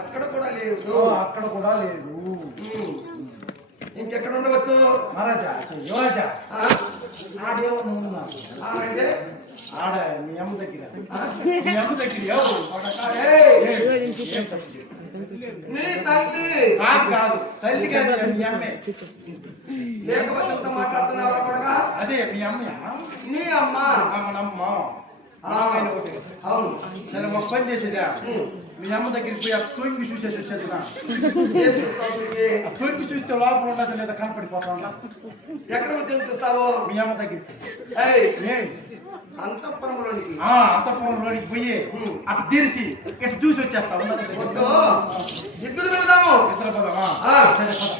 అక్కడ కూడా లేదు. అక్కడ కూడా లేదు. ఇంకెక్కడ ఉండవచ్చు మహారాజా? యువరాజా ఆడేవో అంటే ఆడ మీ అమ్మ దగ్గర, మీ అమ్మ దగ్గర నీ తల్లి కాదు. కాదు తల్లి కాదు, మీ అమ్మే. లేకపోతే మాట్లాడుతున్నావా కొడగా? అదే మీ అమ్మ. నీ అమ్మ మనమ్మ. అవును. సరే ఒక పని చేసేదా, మీ అమ్మ దగ్గరికి పోయి ఆ తొంగి చూసేసి వచ్చేది. తొంగి చూస్తే లోపల ఉన్నది లేదా కనపడిపోతా ఉన్నా. ఎక్కడ ఉద్యోగం చూస్తావు? మీ అమ్మ దగ్గరికి. అంతఃపురంలోనికి. అంతఃపురంలోనికి పోయి అటు తీసి ఇటు చూసి వచ్చేస్తా. వద్దు, ఇద్దరు వెళ్దాము. ఇద్దరు పదమా? సరే పద.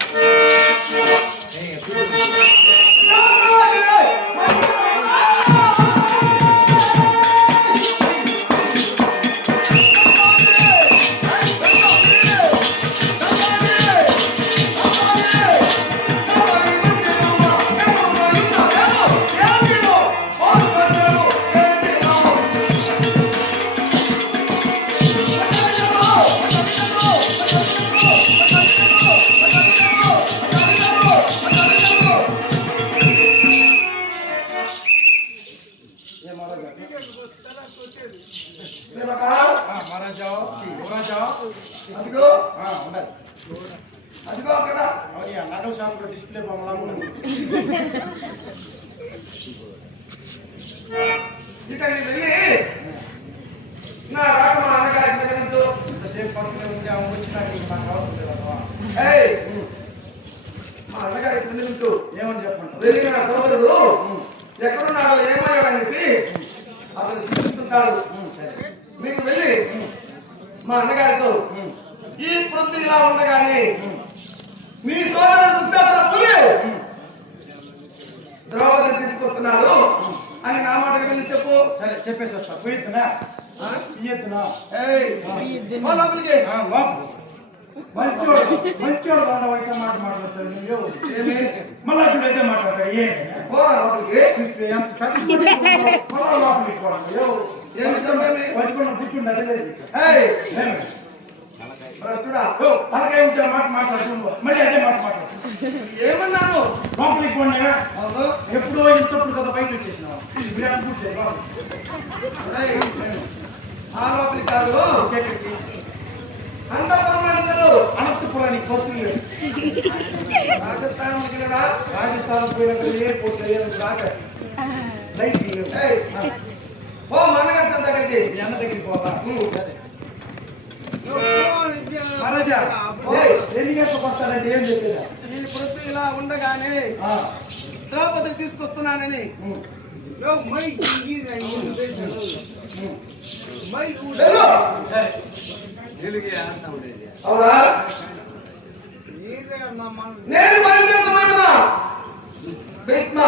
అదిగో అక్కడ నగల షాప్ లో డిస్ప్లే బొమ్మలా ఇతన్ని వెళ్ళి నా రాక మా అన్నగారికి వివరించు. ఇంతసేపు పక్కనే ఉంటే ఆమె వచ్చినా నాకు అవసరం లేదు. మా అన్నగారికి వివరించు. ఏమని చెప్పంటారు? వెళ్ళి నా సోదరుడు ఎక్కడున్నాడో ఏమయ్యాడనేసి అతను చూస్తుంటాడు. మీకు వెళ్ళి మా అన్నగారితో ఈ పృథ్వీ ఇలా ఉండగానే మీ సోదరుడు దుశ్శాసన పులి ద్రౌపదిని తీసుకొస్తున్నాడు అని నా మాటకు వెళ్ళి చెప్పు. సరే చెప్పేసి వస్తా. పోయిద్దునా? ఇయ్యద్దునా? లోపలికి మంచోడు అయితే మాట మాట్లాడతాడు. నువ్వు మళ్ళా చూడైతే మాట్లాడతాడు. లోపలికి లోపలికి వచ్చుకున్న పుట్టింది అదే తలకాయ ఉంటే మాట మాట్లాడుతూ మళ్ళీ అదే మాట మాట్లాడు. ఏమన్నాను? లోపలికి పోయినా ఎప్పుడో ఇష్టప్పుడు కదా బయట వచ్చేసినావు. ఆ లోపలికి కాదు, అనంతపురానికి బస్సులు లేవు. రాజస్థాన్ కదా, రాజస్థాన్ పోయినప్పుడు ఎయిర్పోర్ట్ దాకా లైట్ లేవు. ఓ మా అన్నగారి సంత దగ్గరికి, మీ అన్న దగ్గరికి పోదా? మహారాజా ఎన్ని గంటలకు వస్తారంటే ఏం చెప్పేదా? ఈ పృథ్వీ ఇలా ఉండగానే ద్రౌపదిని తీసుకొస్తున్నానని అవునా? నేను బయలుదేరే సమయమా భీష్మ